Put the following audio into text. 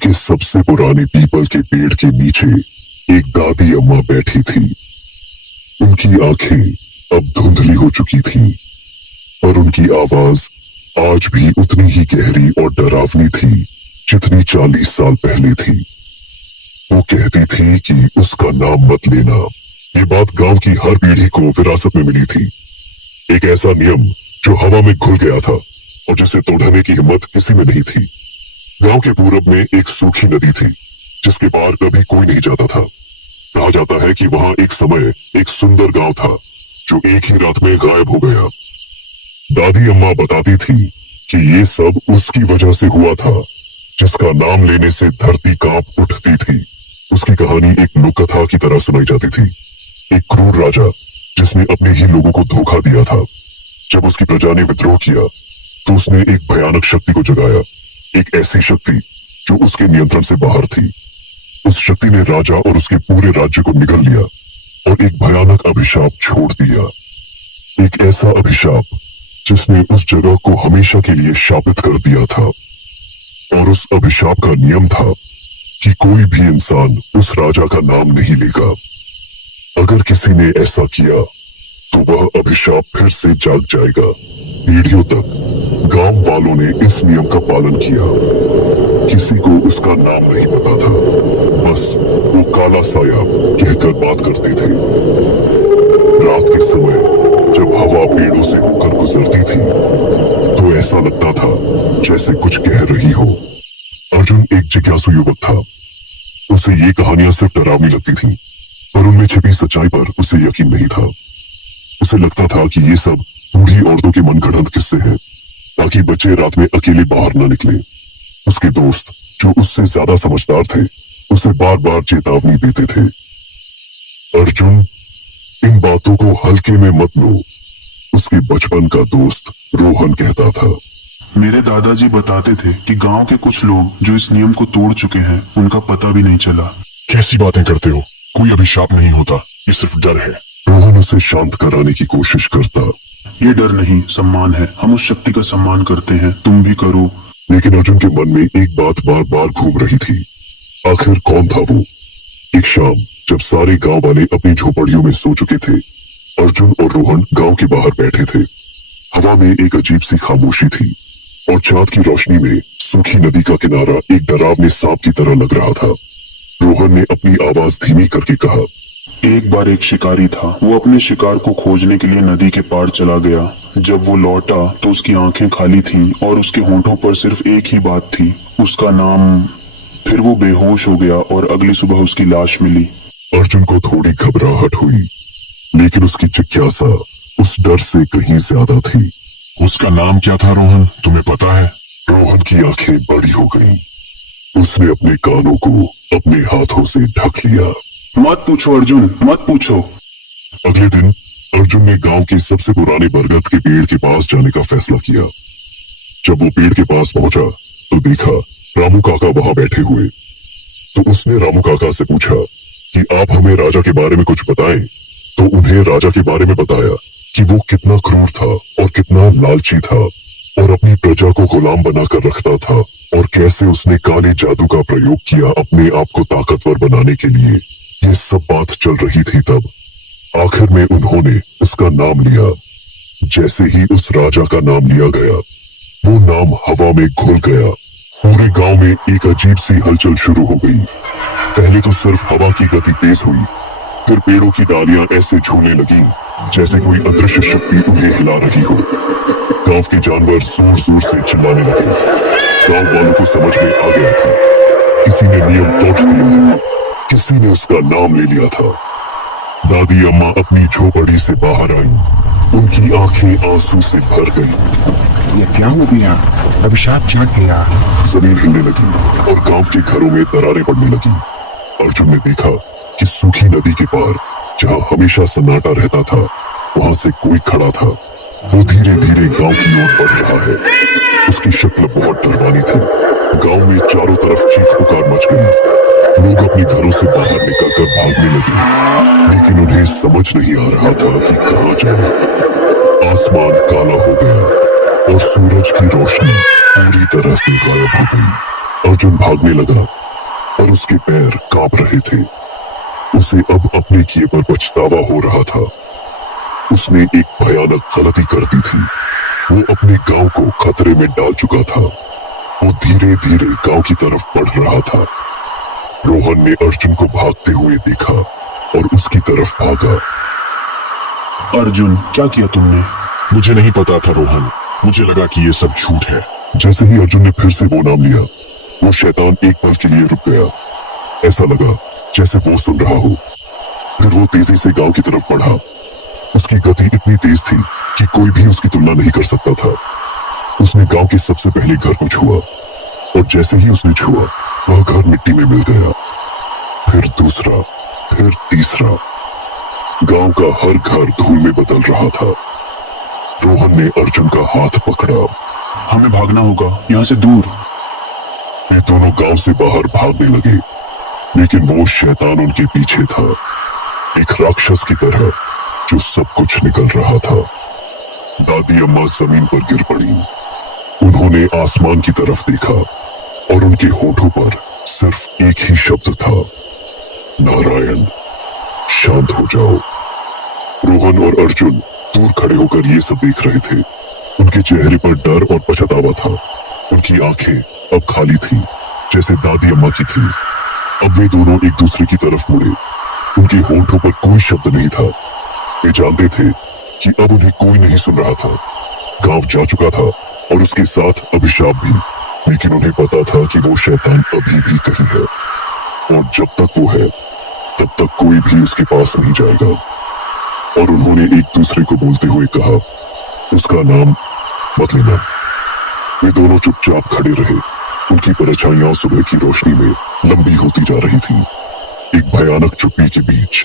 के सबसे पुराने पीपल के पेड़ के नीचे एक दादी अम्मा बैठी थी। उनकी आंखें अब धुंधली हो चुकी थीं, पर उनकी आवाज आज भी उतनी ही गहरी और डरावनी थी जितनी 40 साल पहले थी। वो कहती थी कि उसका नाम मत लेना। ये बात गांव की हर पीढ़ी को विरासत में मिली थी। एक ऐसा नियम जो हवा में घुल गया था और जिसे तोड़ने की हिम्मत किसी में नहीं थी। गांव के पूरब में एक सूखी नदी थी जिसके पार कभी कोई नहीं जाता था। कहा जाता है कि वहां एक समय एक सुंदर गांव था जो एक ही रात में गायब हो गया। दादी अम्मा बताती थी कि ये सब उसकी वजह से हुआ था जिसका नाम लेने से धरती कांप उठती थी। उसकी कहानी एक लोक कथा की तरह सुनाई जाती थी। एक क्रूर राजा जिसने अपने ही लोगों को धोखा दिया था। जब उसकी प्रजा ने विद्रोह किया तो उसने एक भयानक शक्ति को जगाया, एक ऐसी शक्ति जो उसके नियंत्रण से बाहर थी। उस शक्ति ने राजा और उसके पूरे राज्य को निगल लिया और एक भयानक अभिशाप छोड़ दिया। एक ऐसा अभिशाप जिसने उस जगह को हमेशा के लिए शापित कर दिया था। और उस अभिशाप का नियम था कि कोई भी इंसान उस राजा का नाम नहीं लेगा। अगर किसी ने ऐसा किया तो वह अभिशाप फिर से जाग जाएगा। पीढ़ियों तक गांव वालों ने इस नियम का पालन किया। किसी को उसका नाम नहीं पता था, बस वो काला साया कहकर बात करते थे। रात के समय जब हवा पेड़ों से होकर गुजरती थी तो ऐसा लगता था जैसे कुछ कह रही हो। अर्जुन एक जिज्ञासु युवक था। उसे ये कहानियां सिर्फ डरावनी लगती थीं, पर उनमें छिपी सच्चाई पर उसे यकीन नहीं था। उसे लगता था कि ये सब बूढ़ी औरतों के मनगढ़ंत किस्से हैं ताकि बच्चे रात में अकेले बाहर न निकले। उसके दोस्त जो उससे ज्यादा समझदार थे उसे बार बार चेतावनी देते थे। अर्जुन, इन बातों को हल्के में मत लो, उसके बचपन का दोस्त रोहन कहता था। मेरे दादाजी बताते थे कि गांव के कुछ लोग जो इस नियम को तोड़ चुके हैं उनका पता भी नहीं चला। कैसी बातें करते हो? कोई अभिशाप नहीं होता, ये सिर्फ डर है। रोहन उसे शांत कराने की कोशिश करता। ये डर नहीं, सम्मान है। हम उस शक्ति का सम्मान करते हैं, तुम भी करो। लेकिन अर्जुन के मन में एक बात बार बार घूम रही थी। आखिर कौन था वो? एक शाम जब सारे गांव वाले अपनी झोपड़ियों में सो चुके थे, अर्जुन और रोहन गांव के बाहर बैठे थे। हवा में एक अजीब सी खामोशी थी और चांद की रोशनी में सूखी नदी का किनारा एक डरावने सांप की तरह लग रहा था। रोहन ने अपनी आवाज धीमी करके कहा, एक बार एक शिकारी था। वो अपने शिकार को खोजने के लिए नदी के पार चला गया। जब वो लौटा तो उसकी आंखें खाली थीं और उसके होंठों पर सिर्फ एक ही बात थी, उसका नाम। फिर वो बेहोश हो गया और अगली सुबह उसकी लाश मिली। अर्जुन को थोड़ी घबराहट हुई, लेकिन उसकी जिज्ञासा उस डर से कहीं ज्यादा थी। उसका नाम क्या था रोहन, तुम्हें पता है? रोहन की आंखें बड़ी हो गईं। उसने अपने कानों को अपने हाथों से ढक लिया। मत पूछो अर्जुन, मत पूछो। अगले दिन अर्जुन ने गांव के सबसे पुराने बरगद के पेड़ के पास जाने का फैसला किया। जब वो पेड़ के पास पहुंचा तो देखा रामू काका वहां बैठे हुए। तो उसने रामू काका से पूछा कि आप हमें राजा के बारे में कुछ बताएं। तो उन्हें राजा के बारे में बताया कि वो कितना क्रूर था और कितना लालची था और अपनी प्रजा को गुलाम बनाकर रखता था और कैसे उसने काले जादू का प्रयोग किया अपने आप को ताकतवर बनाने के लिए। ये सब बात चल रही थी तब आखिर में उन्होंने उसका नाम लिया। जैसे ही उस राजा का नाम लिया गया वो नाम हवा में घुल गया। पूरे गांव में एक अजीब सी हलचल शुरू हो गई। पहले तो सिर्फ हवा की गति तेज हुई, फिर पेड़ों की डालियां ऐसे झूलने लगी जैसे कोई अदृश्य शक्ति उन्हें हिला रही हो। गांव के जानवर जोर जोर से चिल्लाने लगे। गांव वालों को समझ में आ गया था किसी ने नियम तोड़ दिया है, किसी ने उसका नाम ले लिया था। दादी अम्मा अपनी झोपड़ी से बाहर आई। उनकी आंखें आंसू से भर गईं। ये क्या हो गया? अभिशाप जाग गया। जमीन हिलने लगी और गांव के घरों में दरारें पड़ने लगी। अर्जुन ने देखा कि सूखी नदी के पार जहां हमेशा सन्नाटा रहता था वहां से कोई खड़ा था। वो धीरे धीरे गांव की ओर बढ़ रहा है। उसकी शक्ल बहुत डरवानी थी। गांव में चारों तरफ चीख पुकार मच गई। लोग अपने घरों से बाहर निकलकर भागने लगे, लेकिन उन्हें समझ नहीं आ रहा था कि कहां जाएं। आसमान काला हो गया और सूरज की रोशनी पूरी तरह से गायब हो गई। अर्जुन भागने लगा और उसके पैर कांप रहे थे। उसे अब अपने किए पर पछतावा हो रहा था। उसने एक भयानक गलती कर दी थी। वो अपने गांव को खतरे में डाल चुका था। वो धीरे धीरे गांव की तरफ बढ़ रहा था। रोहन ने अर्जुन को भागते हुए देखा और उसकी तरफ भागा। अर्जुन, क्या किया तुमने? मुझे नहीं पता था रोहन, मुझे लगा कि ये सब झूठ है। जैसे ही अर्जुन ने फिर से वो नाम लिया, वो शैतान एक पल के लिए रुक गया। ऐसा लगा जैसे वो सुन रहा हो। फिर वो तेजी से गांव की तरफ बढ़ा। उसकी गति इतनी तेज थी कि कोई भी उसकी तुलना नहीं कर सकता था। उसने गांव के सबसे पहले घर को छुआ और जैसे ही उसने छुआ, वह घर मिट्टी में मिल गया। फिर दूसरा, फिर तीसरा। गांव का हर घर धूल में बदल रहा था। रोहन ने अर्जुन का हाथ पकड़ा। हमें भागना होगा यहाँ से दूर। वे दोनों गांव से बाहर भागने लगे, लेकिन वो शैतान उनके पीछे था, एक राक्षस की तरह जो सब कुछ निकल रहा था। दादी अम्मा जमीन पर गिर पड़ी। उन्होंने आसमान की तरफ देखा और उनके होठों पर सिर्फ एक ही शब्द था, नारायण। शांत हो जाओ। रोहन और अर्जुन दूर खड़े होकर ये सब देख रहे थे। उनके चेहरे पर डर और पछतावा था। उनकी आंखें अब खाली थी, जैसे दादी अम्मा की थी। अब वे दोनों एक दूसरे की तरफ मुड़े। उनके होठों पर कोई शब्द नहीं था। वे जानते थे कि अब उन्हें कोई नहीं सुन रहा था। गांव जा चुका था और उसके साथ अभिशाप भी, लेकिन उन्हें पता था कि वो शैतान अभी भी कहीं है और जब तक वो है तब तक कोई भी उसके पास नहीं जाएगा। और उन्होंने एक दूसरे को बोलते हुए कहा, उसका नाम मत लेना। वे दोनों चुपचाप खड़े रहे। उनकी परछाइयां सुबह की रोशनी में लंबी होती जा रही थी। एक भयानक चुप्पी के बीच